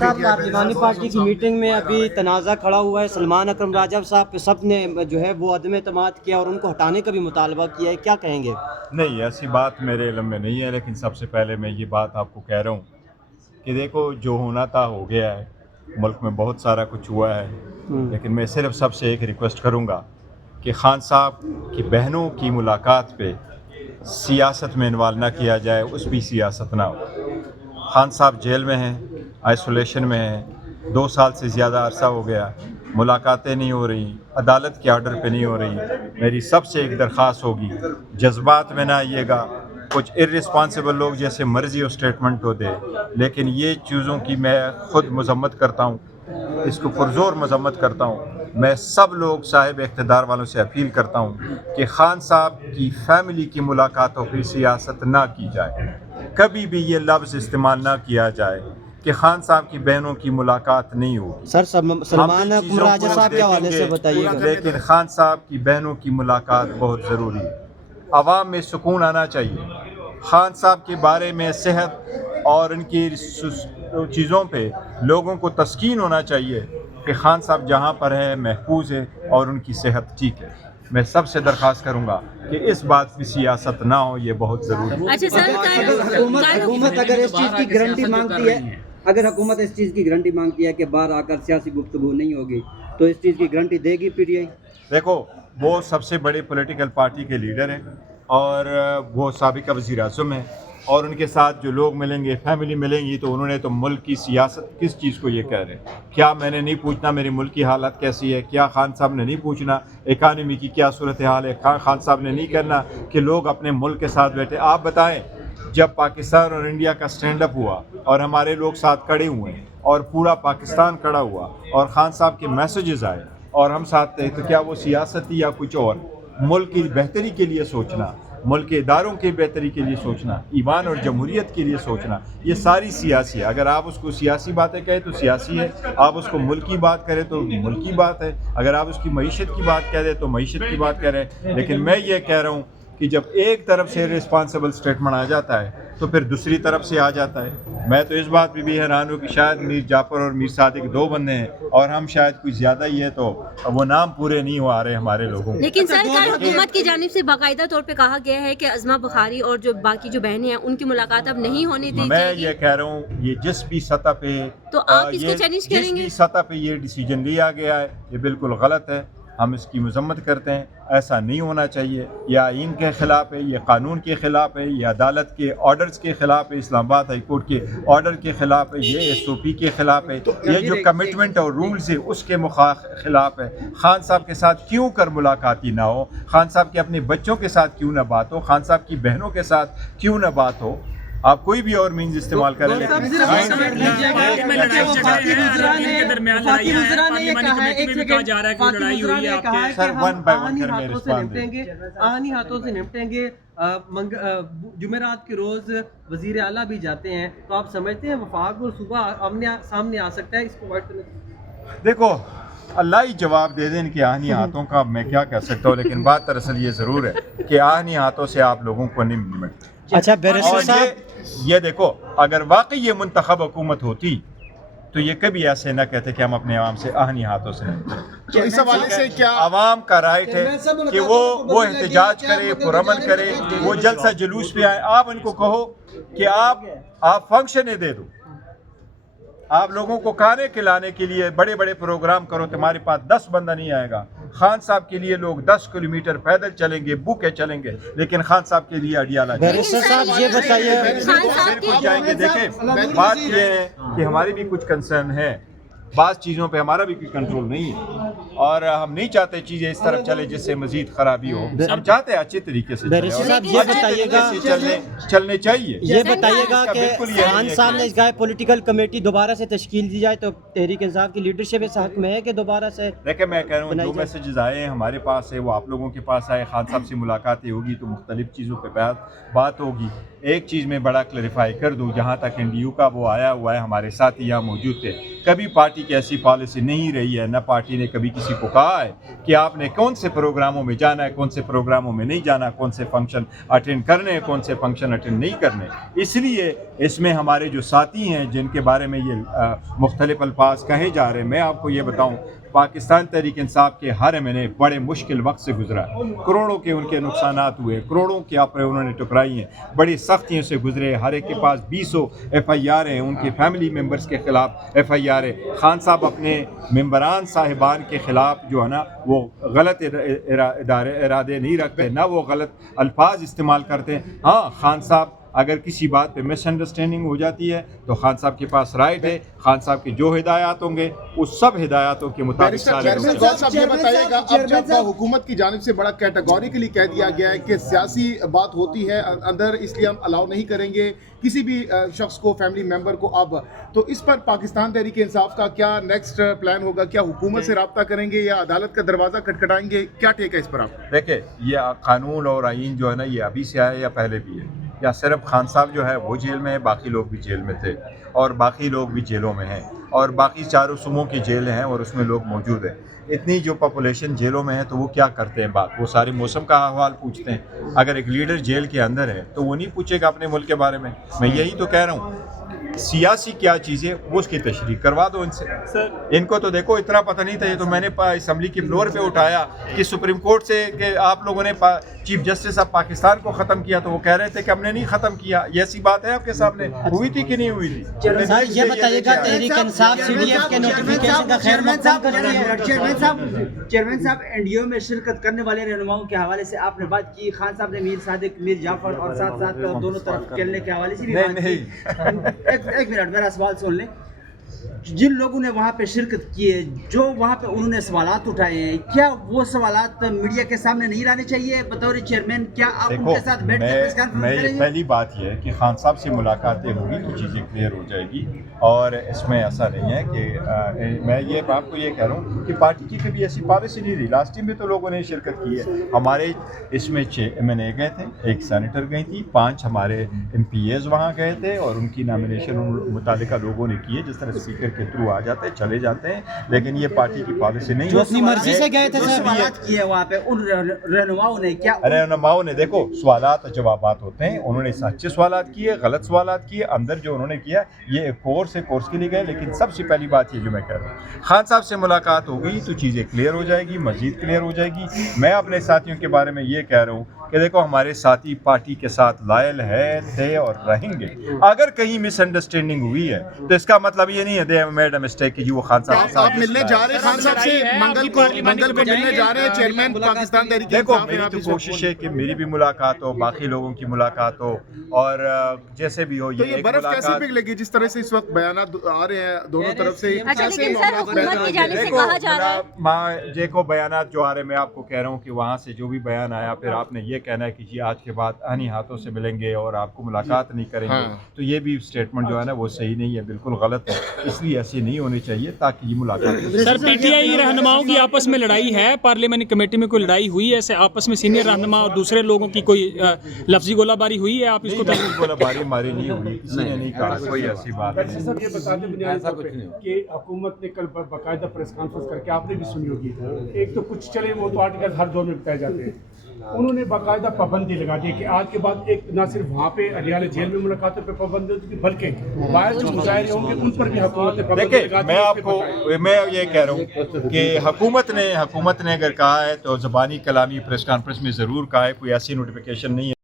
صاحب پارلیمانی پارٹی کی میٹنگ میں ابھی تنازع کھڑا ہوا ہے، سلمان اکرم راجہ صاحب پہ سب نے جو ہے وہ عدم اعتماد کیا اور ان کو ہٹانے کا بھی مطالبہ کیا ہے، کیا کہیں گے؟ نہیں، ایسی بات میرے علم میں نہیں ہے، لیکن سب سے پہلے میں یہ بات آپ کو کہہ رہا ہوں کہ دیکھو جو ہونا تھا ہو گیا ہے، ملک میں بہت سارا کچھ ہوا ہے، لیکن میں صرف سب سے ایک ریکویسٹ کروں گا کہ خان صاحب کی بہنوں کی ملاقات پہ سیاست میں انوالو نہ کیا جائے، اس بھی سیاست نہ ہو۔ خان صاحب جیل میں ہیں، آئسولیشن میں ہیں، 2 سال سے زیادہ عرصہ ہو گیا، ملاقاتیں نہیں ہو رہی، عدالت کے آرڈر پہ نہیں ہو رہی۔ میری سب سے ایک درخواست ہوگی، جذبات میں نہ آئیے گا، کچھ ارسپانسبل لوگ جیسے مرضی ہو اسٹیٹمنٹ ہو دے، لیکن یہ چیزوں کی میں خود مذمت کرتا ہوں، اس کو پرزور مذمت کرتا ہوں۔ میں سب لوگ صاحب اقتدار والوں سے اپیل کرتا ہوں کہ خان صاحب کی فیملی کی ملاقاتوں پہ سیاست نہ کی جائے، کبھی بھی یہ لفظ استعمال نہ کیا جائے کہ خان صاحب کی بہنوں کی ملاقات نہیں ہوگی۔ سر سلمان اکرم راجہ صاحب کے حوالے سے بتائیے گا۔ لیکن خان صاحب کی بہنوں کی ملاقات بہت ضروری ہے، عوام میں سکون آنا چاہیے۔ خان صاحب کے بارے میں صحت اور ان کی چیزوں پہ لوگوں کو تسکین ہونا چاہیے کہ خان صاحب جہاں پر ہے محفوظ ہے اور ان کی صحت ٹھیک ہے۔ میں سب سے درخواست کروں گا کہ اس بات کی سیاست نہ ہو، یہ بہت ضروری ہے۔ اچھا سر، حکومت اگر اس چیز کی گارنٹی مانگتی ہے، اگر حکومت اس چیز کی گارنٹی مانگتی ہے کہ باہر آ کر سیاسی گفتگو نہیں ہوگی، تو اس چیز کی گارنٹی دے گی پی ٹی آئی؟ دیکھو، وہ سب سے بڑے پولیٹیکل پارٹی کے لیڈر ہیں اور وہ سابقہ وزیر اعظم ہیں، اور ان کے ساتھ جو لوگ ملیں گے، فیملی ملیں گی، تو انہوں نے تو ملک کی سیاست کس چیز کو یہ کہہ رہے ہیں؟ کیا میں نے نہیں پوچھنا میری ملک کی حالت کیسی ہے؟ کیا خان صاحب نے نہیں پوچھنا اکانومی کی کیا صورتحال ہے؟ خان صاحب نے نہیں کرنا کہ لوگ اپنے ملک کے ساتھ بیٹھے؟ آپ بتائیں، جب پاکستان اور انڈیا کا سٹینڈ اپ ہوا اور ہمارے لوگ ساتھ کھڑے ہوئے اور پورا پاکستان کھڑا ہوا اور خان صاحب کے میسیجز آئے اور ہم ساتھ تھے، تو کیا وہ سیاست تھی یا کچھ اور؟ ملک کی بہتری کے لیے سوچنا، ملک کے اداروں کی بہتری کے لیے سوچنا، ایمان اور جمہوریت کے لیے سوچنا، یہ ساری سیاسی ہے۔ اگر آپ اس کو سیاسی باتیں کہیں تو سیاسی ہے، آپ اس کو ملکی بات کریں تو ملکی بات ہے، اگر آپ اس کی معیشت کی بات کہہ دیں تو معیشت کی بات کریں۔ لیکن میں یہ کہہ رہا ہوں کہ جب ایک طرف سے ریسپانسبل سٹیٹمنٹ آ جاتا ہے تو پھر دوسری طرف سے آ جاتا ہے۔ میں تو اس بات پہ بھی حیران ہوں کہ شاید میر جعفر اور میر صادق 2 بندے ہیں اور ہم شاید کوئی زیادہ ہی ہے، تو وہ نام پورے نہیں ہو آ رہے ہمارے لوگوں۔ لیکن سر کل حکومت کی جانب سے باقاعدہ طور پہ کہا گیا ہے کہ عظمیٰ بخاری اور جو باقی جو بہنیں ہیں ان کی ملاقات اب نہیں ہونے دی میں جائے گی۔ یہ کہہ رہا ہوں، یہ جس بھی سطح پہ تو آپ اس کو چیلنج کریں جس گے؟ بھی سطح پہ یہ ڈیسیجن لیا گیا ہے یہ بالکل غلط ہے، ہم اس کی مذمت کرتے ہیں، ایسا نہیں ہونا چاہیے۔ یہ آئین کے خلاف ہے، یہ قانون کے خلاف ہے، یہ عدالت کے آرڈرز کے خلاف ہے، اسلام آباد ہائی کورٹ کے آرڈر کے خلاف ہے، یہ SOP کے خلاف ہے، یہ جو کمٹمنٹ اور رولز ہے اس کے خلاف ہے۔ خان صاحب کے ساتھ کیوں کر ملاقات ہی نہ ہو؟ خان صاحب کے اپنے بچوں کے ساتھ کیوں نہ بات ہو؟ خان صاحب کی بہنوں کے ساتھ کیوں نہ بات ہو؟ آپ کوئی بھی اور مینز استعمال کریں، آہنی ہاتھوں سے نمٹیں گے۔ جمعرات کے روز وزیر اعلیٰ بھی جاتے ہیں، تو آپ سمجھتے ہیں وفاق اور صوبہ سامنے آ سکتا ہے اس کو وائٹ کرنے؟ دیکھو، اللہ ہی جواب دے دیں ان کے آہنی ہاتھوں کا، میں کیا کہہ سکتا ہوں، لیکن بات دراصل یہ ضرور ہے کہ آہنی ہاتھوں سے آپ لوگوں کو نہیں نمٹتے۔ اچھا بیرسٹر اور صاحب، یہ دیکھو، اگر واقعی یہ منتخب حکومت ہوتی تو یہ کبھی ایسے نہ کہتے کہ ہم اپنے عوام سے آہنی ہاتھوں سے تو اس حوالے سے کیا عوام کا رائٹ ہے کہ وہ احتجاج کرے، پرامن کرے، وہ جلسہ جلوس پہ آئے۔ آپ ان کو کہو کہ آپ فنکشنیں دے دو، آپ لوگوں کو کھانے کھلانے کے لیے بڑے بڑے پروگرام کرو، تمہارے پاس 10 بندہ نہیں آئے گا۔ خان صاحب کے لیے لوگ 10 کلومیٹر پیدل چلیں گے، بھوکے چلیں گے، لیکن خان صاحب کے لیے اڈیالہ بیرسٹر صاحب یہ بتائیے، بالکل جائیں گے۔ دیکھیں، بات یہ ہے کہ ہماری بھی کچھ کنسرن ہے، بعض چیزوں پہ ہمارا بھی کوئی کنٹرول نہیں ہے اور ہم نہیں چاہتے چیزیں اس طرف چلے جس سے مزید خرابی ہو۔ ہم چاہتے ہیں اچھے طریقے سے بیرسٹر صاحب یہ بتائیے گا، چلنے چاہیے۔ یہ بتائیے گا کہ بالکل یہ خان صاحب نے اس کا پولیٹیکل کمیٹی دوبارہ سے تشکیل دی جائے تو تحریک انصاف کی لیڈرشپ اس حق میں ہے کہ دوبارہ سے؟ دیکھیں، میں کہہ رہا ہوں جو میسیجز آئے ہیں ہمارے پاس ہے وہ آپ لوگوں کے پاس آئے، خان صاحب سے ملاقاتیں ہوگی تو مختلف چیزوں پہ بات ہوگی۔ ایک چیز میں بڑا کلیریفائی کر دوں، جہاں تک NDU کا وہ آیا ہوا ہے، ہمارے ساتھ یہاں موجود تھے، کبھی پارٹی کی ایسی پالیسی نہیں رہی ہے، نہ پارٹی نے کبھی کسی کو کہا ہے کہ آپ نے کون سے پروگراموں میں جانا ہے، کون سے پروگراموں میں نہیں جانا، کون سے فنکشن اٹینڈ کرنے ہیں، کون سے فنکشن اٹینڈ نہیں کرنے۔ اس لیے اس میں ہمارے جو ساتھی ہیں جن کے بارے میں یہ مختلف الفاظ کہے جا رہے ہیں، میں آپ کو یہ بتاؤں پاکستان تحریک انصاف کے ہر ایم این اے بڑے مشکل وقت سے گزرا، کروڑوں کے ان کے نقصانات ہوئے، کروڑوں کی انہوں نے ٹکرائی ہیں، بڑی سختیوں سے گزرے، ہر ایک کے پاس 200 ایف آئی آر ہیں، ان کے فیملی ممبرز کے خلاف ایف آئی آر ہے۔ خان صاحب اپنے ممبران صاحبان کے خلاف جو ہے نا وہ غلط ارادے نہیں رکھتے، نہ وہ غلط الفاظ استعمال کرتے۔ ہاں خان صاحب اگر کسی بات پہ مس انڈرسٹینڈنگ ہو جاتی ہے تو خان صاحب کے پاس رائٹ ہے، خان صاحب کے جو ہدایات ہوں گے اس سب ہدایاتوں کے مطابق سارے لوگ گول صاحب یہ بتائیے گا، اب جب حکومت کی جانب سے بڑا کیٹیگوریکلی کہہ دیا گیا ہے کہ سیاسی بات ہوتی ہے اندر، اس لیے ہم الاؤ نہیں کریں گے کسی بھی شخص کو، فیملی ممبر کو، اب تو اس پر پاکستان تحریک انصاف کا کیا نیکسٹ پلان ہوگا؟ کیا حکومت سے رابطہ کریں گے یا عدالت کا دروازہ کھٹکھٹائیں گے؟ کیا ٹیک ہے اس پر آپ؟ دیکھیں یہ قانون اور آئین جو ہے نا یہ ابھی سے آیا یا پہلے بھی ہے؟ یا صرف خان صاحب جو ہے وہ جیل میں ہے، باقی لوگ بھی جیل میں تھے اور باقی لوگ بھی جیلوں میں ہیں اور باقی چاروں صوبوں کی جیل ہیں اور اس میں لوگ موجود ہیں؟ اتنی جو پاپولیشن جیلوں میں ہے تو وہ کیا کرتے ہیں بات؟ وہ سارے موسم کا احوال پوچھتے ہیں۔ اگر ایک لیڈر جیل کے اندر ہے تو وہ نہیں پوچھے گا اپنے ملک کے بارے میں؟ میں یہی تو کہہ رہا ہوں، سیاسی کیا چیز ہے وہ اس کی تشریح کروا دو ان سے۔ ان کو تو دیکھو اتنا پتہ نہیں تھا، یہ تو میں نے اسمبلی کے فلور پہ اٹھایا کہ سپریم کورٹ سے کہ آپ لوگوں نے چیف جسٹس آف پاکستان کو ختم کیا تو وہ کہہ رہے تھے کہ ہم نے نہیں ختم کیا۔ یہ ایسی بات ہے آپ کے سامنے؟ ہوئی تھی کہ نہیں ہوئی تھی؟ یہ بتائیے گا Tehreek Insaf C D F کے نوٹیفیکیشن کا خیر مقدم کرتی ہے؟ چیئرمین صاحب این ڈی او میں شرکت کرنے والے رہنماؤں کے حوالے سے آپ نے بات کی، خان صاحب نے میر صادق، میر جعفر اور ساتھ ساتھ دونوں طرف کھیلنے کے حوالے سے بھی بات کی۔ ایک منٹ میرا سوال سن لیں، جن لوگوں نے وہاں پہ شرکت کی ہے، جو وہاں پہ انہوں نے سوالات اٹھائے ہیں، کیا وہ سوالات میڈیا کے سامنے نہیں لانے چاہیے بطور چیئرمین؟ کیا آپ ان کے ساتھ بیٹھ کے پریس کانفرنس کریں گے؟ پہلی بات یہ ہے کہ خان صاحب سے ملاقاتیں ہوگی تو چیزیں کلیئر ہو جائے گی، اور اس میں ایسا نہیں ہے کہ میں یہ آپ کو یہ کہہ رہا ہوں کہ پارٹی کی کبھی ایسی پالیسی نہیں رہی۔ لاسٹ ٹائم بھی تو لوگوں نے شرکت کی ہے، ہمارے اس میں 6 ایم این اے گئے تھے، 1 سینیٹر گئی تھی، 5 ہمارے ایم پی ایز وہاں گئے تھے اور ان کی نامینیشن متعلقہ لوگوں نے کی ہے، جس طرح اسپیکر کے تھرو آ جاتے ہیں چلے جاتے ہیں، لیکن یہ پارٹی کی پالیسی نہیں ہے۔ جو اپنی مرضی سے گئے تھے جو سوالات کیے وہاں پہ ان رہنماؤں نے کیا؟ رہنماؤں نے دیکھو سوالات اور جوابات ہوتے ہیں، انہوں نے سچے سوالات کیے، غلط سوالات کیے، اندر جو انہوں نے کیا یہ ایک کورس ہے، کورس کے لیے گئے، لیکن سب سے پہلی بات یہ جو میں کہہ رہا ہوں خان صاحب سے ملاقات ہوگی تو چیزیں کلیئر ہو جائے گی، مزید کلیئر ہو جائے گی۔ میں اپنے ساتھیوں کے بارے میں یہ کہہ رہا ہوں کہ دیکھو ہمارے ساتھی پارٹی کے ساتھ لائل ہے، تھے اور رہیں گے۔ اگر کہیں مس انڈرسٹینڈنگ ہوئی ہے تو اس کا مطلب یہ نہیں ہے دے میڈ اے مسٹیک کہ جی وہ خان صاحب آپ ملنے جا رہے ہیں خان صاحب سے؟ منگل کو ملنے جا رہے ہیں چیئرمین پاکستان تحریک دیکھو انصاف؟ میری تو کوشش ہے کہ میری بھی ملاقات ہو، باقی لوگوں کی ملاقات ہو، اور جیسے بھی ہو تو یہ ایک برف کیسے ملاقات۔ پگھلے گی جس طرح سے اس وقت بیانات آ رہے ہیں دونوں طرف سے؟ اچھا لیکن سر حکومت کی جانب سے کہا جا رہا ہے دیکھو بیانات جو آ رہے ہیں، میں آپ کو کہہ رہا ہوں کہ وہاں سے جو بھی بیان آیا پھر آپ نے یہ کہنا ہے کہ جی آج کے بعد آنی ہاتھوں سے ملیں گے اور آپ کو ملاقات نہیں کریں گے، تو یہ بھی اسٹیٹمنٹ جو ہے نا وہ صحیح نہیں ہے، بالکل غلط ہے، اس لیے ایسی نہیں ہونی چاہیے تاکہ یہ ملاقات۔ سر پی ٹی آئی رہنماؤں کی آپس میں لڑائی ہے، پارلیمنٹ کمیٹی میں کوئی لڑائی ہوئی ہے ایسے آپس میں سینئر رہنما اور دوسرے لوگوں کی کوئی لفظی گولہ باری ہوئی ہے؟ آپ اس کو گولہ باری ہماری نہیں ہوئی، کسی نے نہیں کہا، کوئی ایسی بات نہیں۔ سر یہ بتا دیں بنیادی طور پہ کہ حکومت نے کل باقاعدہ پریس کانفرنس کر کے آپ نے بھی سنی ہوگی، ایک تو کچھ چلے وہ تو آرٹیکل ہر دور میں بتائے جاتے ہیں، انہوں نے باقاعدہ پابندی لگا دی کہ آج کے بعد ایک نہ صرف وہاں پہ اڈیالہ جیل میں ملاقاتوں پہ پابندی ہوگی بلکہ باہر جو مظاہرے ہوں گے ان پر بھی حکومت نے پابندی لگا دی۔ میں آپ کو میں یہ کہہ رہا ہوں کہ حکومت نے اگر کہا ہے تو زبانی کلامی پریس کانفرنس میں ضرور کہا ہے، کوئی ایسی نوٹیفیکیشن نہیں ہے